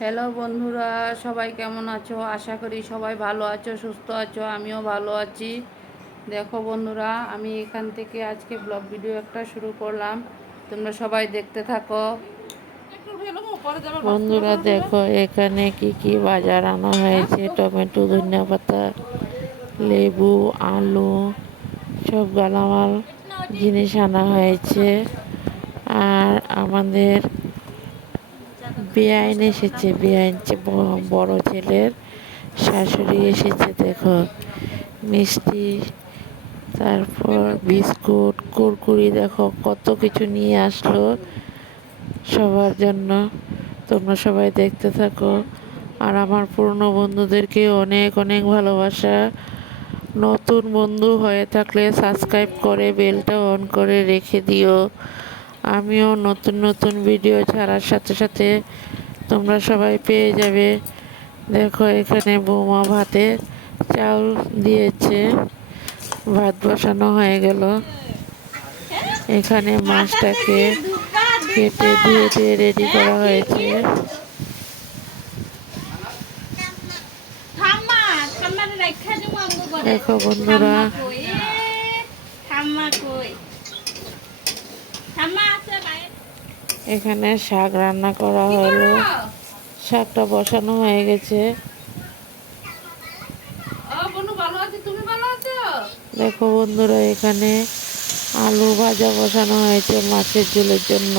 Hello বন্ধুরা, সবাই কেমন আছো? আশা করি সবাই ভালো আছো, সুস্থ আছো, আমিও ভালো আছি। দেখো বন্ধুরা, আমি এখান থেকে আজকে ব্লগ ভিডিও একটা শুরু করলাম। তোমরা সবাই দেখতে থাকো। বন্ধুরা, দেখো, এখানে কি কি বাজার আনা হয়েছে? টমেটো, ধনিয়া পাতা, লেবু, আলু, সব গালামাল জিনিস আনা হয়েছে। আর আমাদের বেআইন এসেছে, বেআইন বড় ছেলের শাশুড়ি এসেছে, দেখো। মিষ্টি, তারপর বিস্কুট, কুরকুরি, দেখো, কত কিছু নিয়ে আসলো সবার জন্য। তোমরা সবাই দেখতে থাকো। আর আমার পুরনো বন্ধুদেরকে অনেক অনেক ভালোবাসা। নতুন বন্ধু হয়ে থাকলে সাবস্ক্রাইব করে, বেলটা অন করে রেখে দিও। আমিও নতুন নতুন ভিডিও ছাড়ার সাথে সাথে তোমরা সবাই পেয়ে যাবে। দেখো এখানে বৌমা ভাতে চাউল দিয়েছে। ভাত বসানো হয়ে গেল। এখানে মাছটাকে কেটে ধুয়ে ধুয়ে রেডি করা হয়েছে। দেখো বন্ধুরা এখানে শাক রান্না করা হলো। শাকটা বসানো হয়ে গেছে। দেখো বন্ধুরা এখানে আলু ভাজা বসানো হয়েছে মাছের ঝোলের জন্য।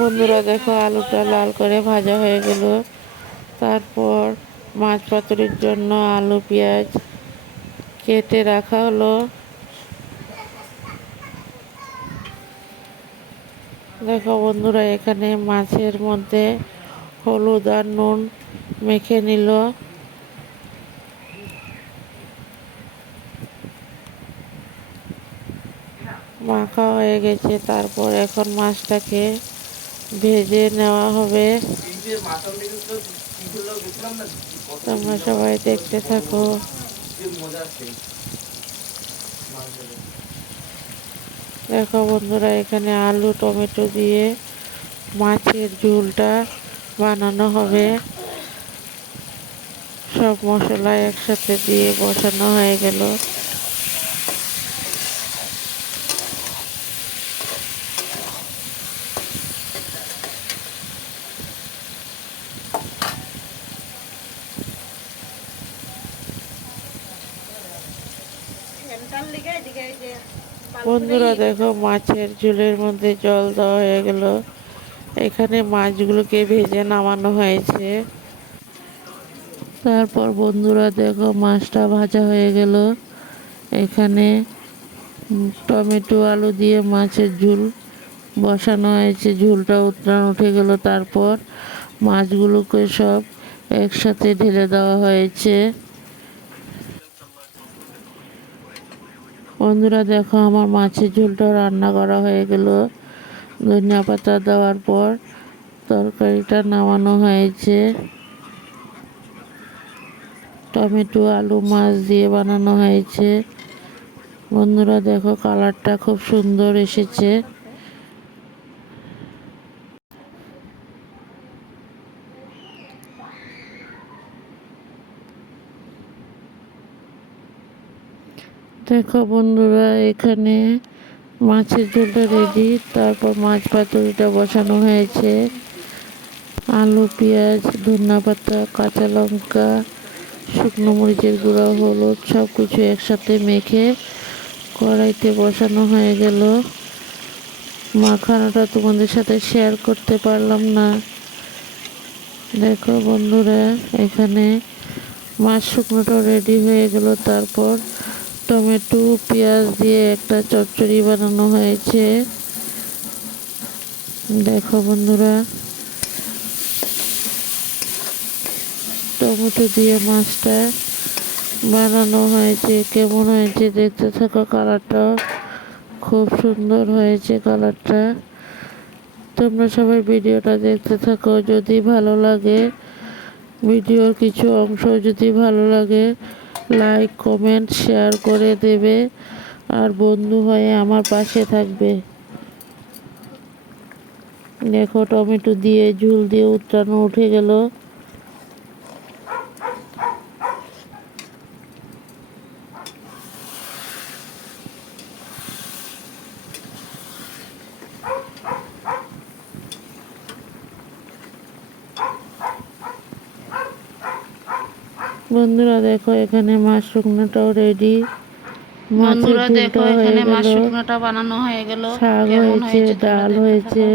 বন্ধুরা দেখো আলুটা লাল করে ভাজা হয়ে গেল। তারপর মাছ পাতুরির জন্য আলু, পেঁয়াজ কেটে রাখা হলো। দেখো বন্ধুরা এখানে মাছের মধ্যে হলুদ আর নুন মেখে নিল। মাখা হয়ে গেছে, তারপর এখন মাছটাকে ভেজে নেওয়া হবে। তোমরা সবাই দেখতে থাকো। দেখো বন্ধুরা, এখানে আলু, টমেটো দিয়ে মাছের ঝোলটা বানানো হবে। সব মশলা একসাথে দিয়ে বসানো হয়ে গেল। বন্ধুরা দেখো মাছের ঝুলের মধ্যে জল দেওয়া হয়ে গেল। এখানে মাছগুলোকে ভেজে নামানো হয়েছে। তারপর বন্ধুরা দেখো মাছটা ভাজা হয়ে গেল। এখানে টমেটো আলু দিয়ে মাছের ঝুল বসানো হয়েছে। ঝুলটা উত্তরাণ উঠে গেল। তারপর মাছগুলোকে সব একসাথে ঢেলে দেওয়া হয়েছে। বন্ধুরা, দেখো আমার মাছের ঝোলটা রান্না করা হয়ে গেল। ধনিয়া পাতা দেওয়ার পর তরকারিটা নামানো হয়েছে। টমেটো, আলু, মাছ দিয়ে বানানো হয়েছে। বন্ধুরা, দেখো কালারটা খুব সুন্দর এসেছে। দেখো বন্ধুরা, এখানে মাছের ঝোলটা রেডি তারপর মাছ পাতুরিটা বসানো হয়েছে। আলু, পেঁয়াজ, ধন্যা পাতা, কাঁচা লঙ্কা, শুকনো মরিচের গুঁড়া, হলুদ সব কিছু একসাথে মেখে কড়াইতে বসানো হয়ে গেল। মাখানোটা তোমাদের সাথে শেয়ার করতে পারলাম না। দেখো বন্ধুরা, এখানে মাছ শুকনোটা রেডি হয়ে গেল, তারপর টমেটো, পেঁয়াজ দিয়ে একটা চচ্চড়ি বানানো হয়েছে। দেখো বন্ধুরা। টমেটো দিয়ে মাছটা বানানো হয়েছে। কেমন হয়েছে দেখতে থাকো কালারটা। খুব সুন্দর হয়েছে কালারটা। তোমরা সবাই ভিডিওটা দেখতে থাকো। যদি ভালো লাগে, ভিডিওর কিছু অংশ যদি ভালো লাগে লাইক কমেন্ট শেয়ার করে দেবে আর বন্ধু হয়ে আমার পাশে থাকবে। দেখো, টমেটো দিয়ে ঝুল দিয়ে উত্তানো উঠে গেল। বন্ধুরা দেখো এখানে মাছ শুকনোটাও রেডি বন্ধুরা দেখো এখানে মাছ শুকনোটা বানানো হয়ে গেল। শাক হয়েছে ডাল হয়েছে।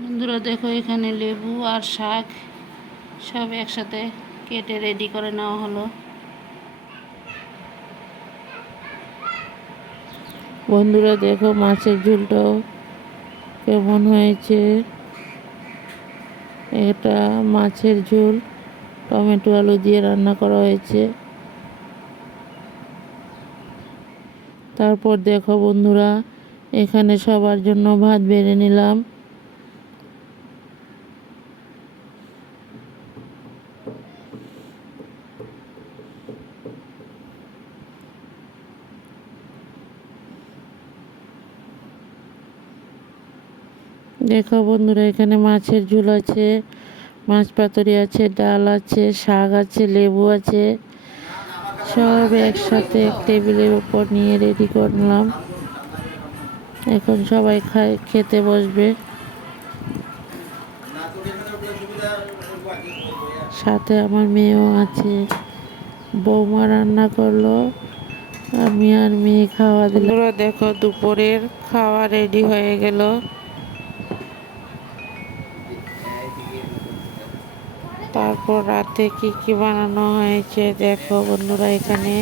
বন্ধুরা দেখো এখানে লেবু আর শাক সব একসাথে কেটে রেডি করে নেওয়া হলো। বন্ধুরা, দেখো মাছের ঝুলটাও কেমন হয়েছে। এটা মাছের ঝুল, টমেটো আলু দিয়ে রান্না করা হয়েছে। তারপর দেখো বন্ধুরা, এখানে সবার জন্য ভাত বেড়ে নিলাম। দেখো বন্ধুরা, এখানে মাছের ঝোল আছে, মাছ পাতুরি আছে, ডাল আছে, শাক আছে, লেবু আছে। সব একসাথে এক টেবিলের উপর নিয়ে রেডি করলাম এখন সবাই খায়, খেতে বসবে। সাথে আমার মেয়েও আছে। বৌমা রান্না করল, আমি আর মেয়ে খাওয়া দিলাম। দেখো দুপুরের খাওয়া রেডি হয়ে গেল। তারপর রাতে কি কি বানানো হয়েছে দেখো বন্ধুরা, এখানে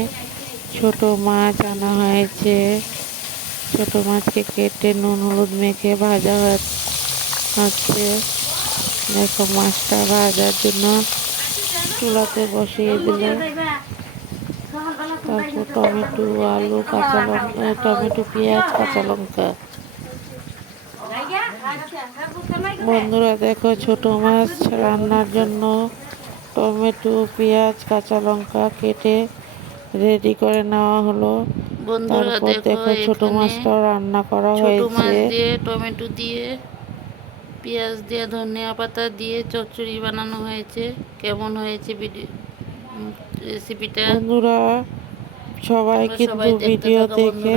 ছোট মাছ আনা হয়েছে। ছোট মাছকে কেটে নুন, হলুদ মেখে ভাজা হচ্ছে। দেখো মাছটা ভাজার জন্য চুলাতে বসিয়ে দিলে। তারপর টমেটো, আলু, কাঁচা লঙ্কা টমেটো, পেঁয়াজ, কাঁচা লঙ্কা। বন্ধুরা দেখো ছোট মাছ রান্নার জন্য টমেটো পেঁয়াজ কাঁচা লঙ্কা কেটে রেডি করে নেওয়া হলো। বন্ধুরা দেখো ছোট মাছটাও রান্না করা ছোট মাছ হয়েছে। দিয়ে টমেটো দিয়ে পেঁয়াজ দিয়ে ধনিয়া পাতা দিয়ে চচ্চড়ি বানানো হয়েছে। কেমন হয়েছে ভিডিও রেসিপিটা বন্ধুরা সবাই কিন্তু ভিডিও দেখে।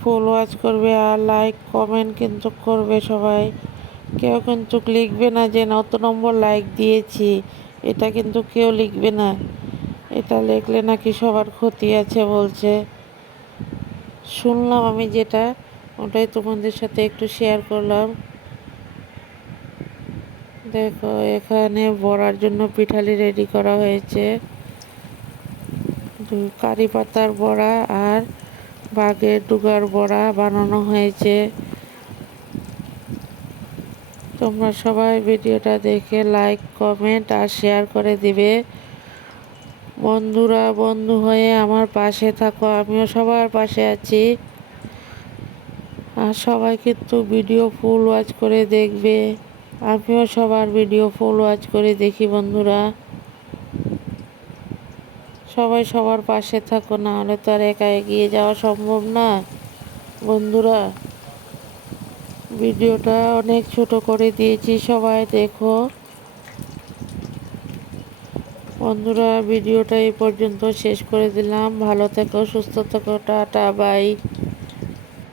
ফুল ওয়াচ করবে আর লাইক কমেন্ট কিন্তু করবে সবাই। কেউ কিন্তু লিখবে না যে অত নম্বর লাইক দিয়েছি। এটা কিন্তু কেউ লিখবে না। এটা লিখলে নাকি সবার ক্ষতি আছে বলছে। শুনলাম আমি যেটা, ওটাই তোমাদের সাথে একটু শেয়ার করলাম। দেখো, এখানে বড়ার জন্য পিঠালি রেডি করা হয়েছে। কারি পাতার বড়া আর বাঘের ডুগার বড়া বানানো হয়েছে। তোমরা সবাই ভিডিওটা দেখে লাইক, কমেন্ট আর শেয়ার করে দিবে। বন্ধুরা, বন্ধু হয়ে আমার পাশে থাকো, আমিও সবার পাশে আছি। আর সবাই কিন্তু ভিডিও ফুল ওয়াচ করে দেখবে। আমিও সবার ভিডিও ফুল ওয়াচ করে দেখি বন্ধুরা। সবাই সবার পাশে থাকো না হলে তো আর একা এগিয়ে যাওয়া সম্ভব না। বন্ধুরা। ভিডিওটা অনেক ছোট করে দিয়েছি, সবাই দেখো। বন্ধুরা, ভিডিওটা এই পর্যন্ত শেষ করে দিলাম। ভালো থেকো, সুস্থ থেকো, টাটা, বাই।